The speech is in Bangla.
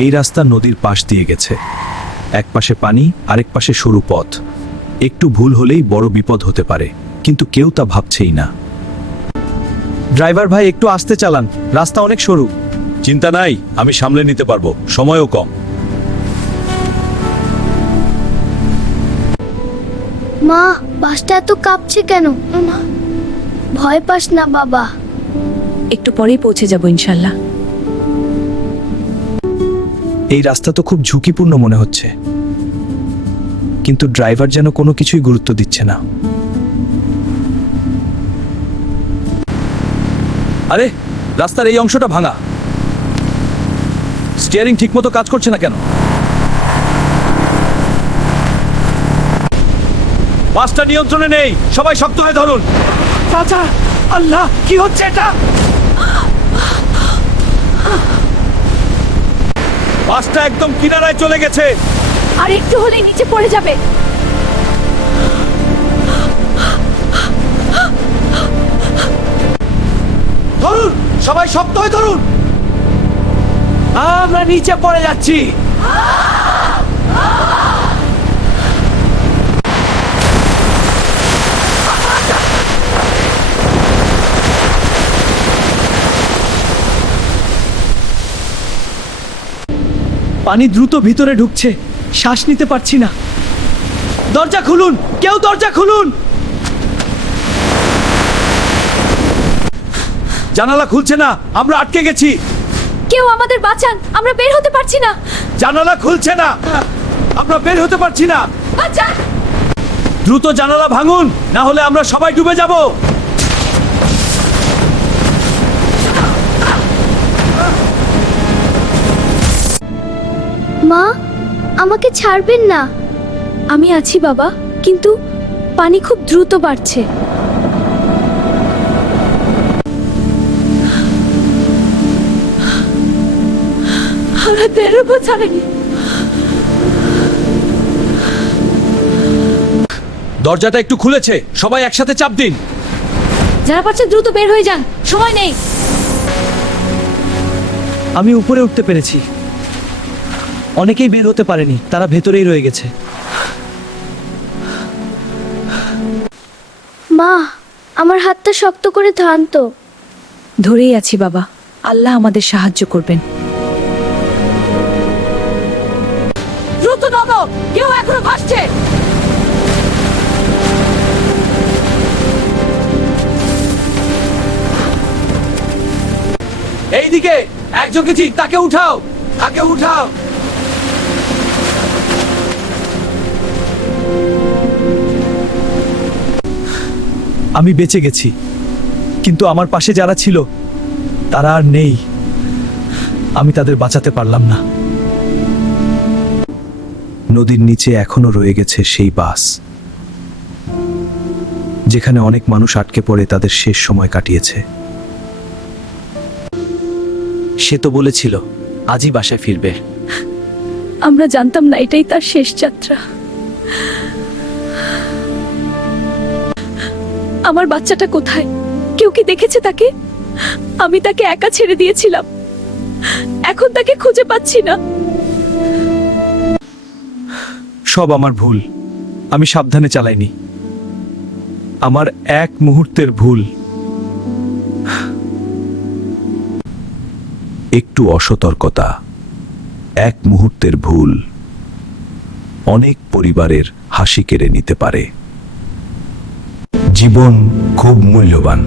এই রাস্তা নদীর পাশ দিয়ে গেছে। এক পাশে পানি, আরেক পাশে সরু পথ। একটু ভুল হলেই বড় বিপদ হতে পারে, কিন্তু কেউ তা ভাবছেই না। ড্রাইভার ভাই, একটু আস্তে চালান, রাস্তা অনেক সরু। চিন্তা নাই, আমি সামলে নিতে পারবো, সময়ও কম। মা, বাসটা এত কাঁপছে কেন? ভয় পাস না বাবা। একটু পরেই পৌঁছে যাব ইনশাল্লাহ। এই রাস্তা তো খুব ঝুঁকিপূর্ণ মনে হচ্ছে, কিন্তু ড্রাইভার যেন কোনো কিছুই গুরুত্ব দিচ্ছে না। আরে, রাস্তার এই অংশটা ভাঙা। স্টিয়ারিং ঠিকমতো কাজ করছে না কেন? বাসটা নিয়ন্ত্রণে নেই, সবাই শক্ত হয়ে ধরুন। চাচা, আল্লাহ, কি হচ্ছে এটা? বাসটা একদম কিনারায় চলে গেছে। আর একটু হলেই নিচে পড়ে যাবে। ধরুন, সবাই শক্ত হয়ে ধরুন। আমরা নিচে পড়ে যাচ্ছি। পানি দ্রুত ভিতরে ঢুকছে, শ্বাস নিতে পারছি না। দরজা খুলুন, কেউ দরজা খুলুন। জানালা খুলছে না, আমরা আটকে গেছি। কেউ আমাদের বাঁচান, আমরা বের হতে পারছি না। জানালা খুলছে না, আমরা বের হতে পারছি না। বাঁচান! দ্রুত জানালা ভাঙুন, না হলে আমরা সবাই ডুবে যাব। মা, আমাকে ছাড়বেন না। আমি আছি বাবা, কিন্তু পানি খুব দ্রুত বাড়ছে। আমরা বেরোবো ছাড়েনি। দরজাটা একটু খুলেছে, সবাই একসাথে চাপ দিন। যারা পারছে দ্রুত বের হয়ে যান, সময় নেই। আমি উপরে উঠতে পেরেছি, অনেকেই বের হতে পারেনি, তারা ভেতরেই রয়ে গেছে। মা, আমার হাতটা শক্ত করে থান তো। ধরেই আছি বাবা, আল্লাহ আমাদের সাহায্য করবেন। দ্রুত নামো, কেউ এখনো ভাসছে। এইদিকে একজন গেছি, তাকে উঠাও, তাকে উঠাও। আমি বেঁচে গেছি, কিন্তু আমার পাশে যারা ছিল তারা আর নেই। আমি তাদের বাঁচাতে পারলাম না। নদীর নিচে এখনো রয়ে গেছে সেই বাস, যেখানে অনেক মানুষ আটকে পড়ে তাদের শেষ সময় কাটিয়েছে। সে তো বলেছিল আজই বাসায় ফিরবে। আমরা জানতাম না এটাই তার শেষ যাত্রা। আমার বাচ্চাটা কোথায়? কেউ কি দেখেছে তাকে? আমি তাকে একা ছেড়ে দিয়েছিলাম, এখন তাকে খুঁজে পাচ্ছি না। সব আমার ভুল, আমি সাবধানে চালাইনি। আমার এক মুহূর্তের ভুল। একটু অসতর্কতা, এক মুহূর্তের ভুল অনেক পরিবারের হাসি কেড়ে নিতে পারে। জীবন খুব মূল্যবান।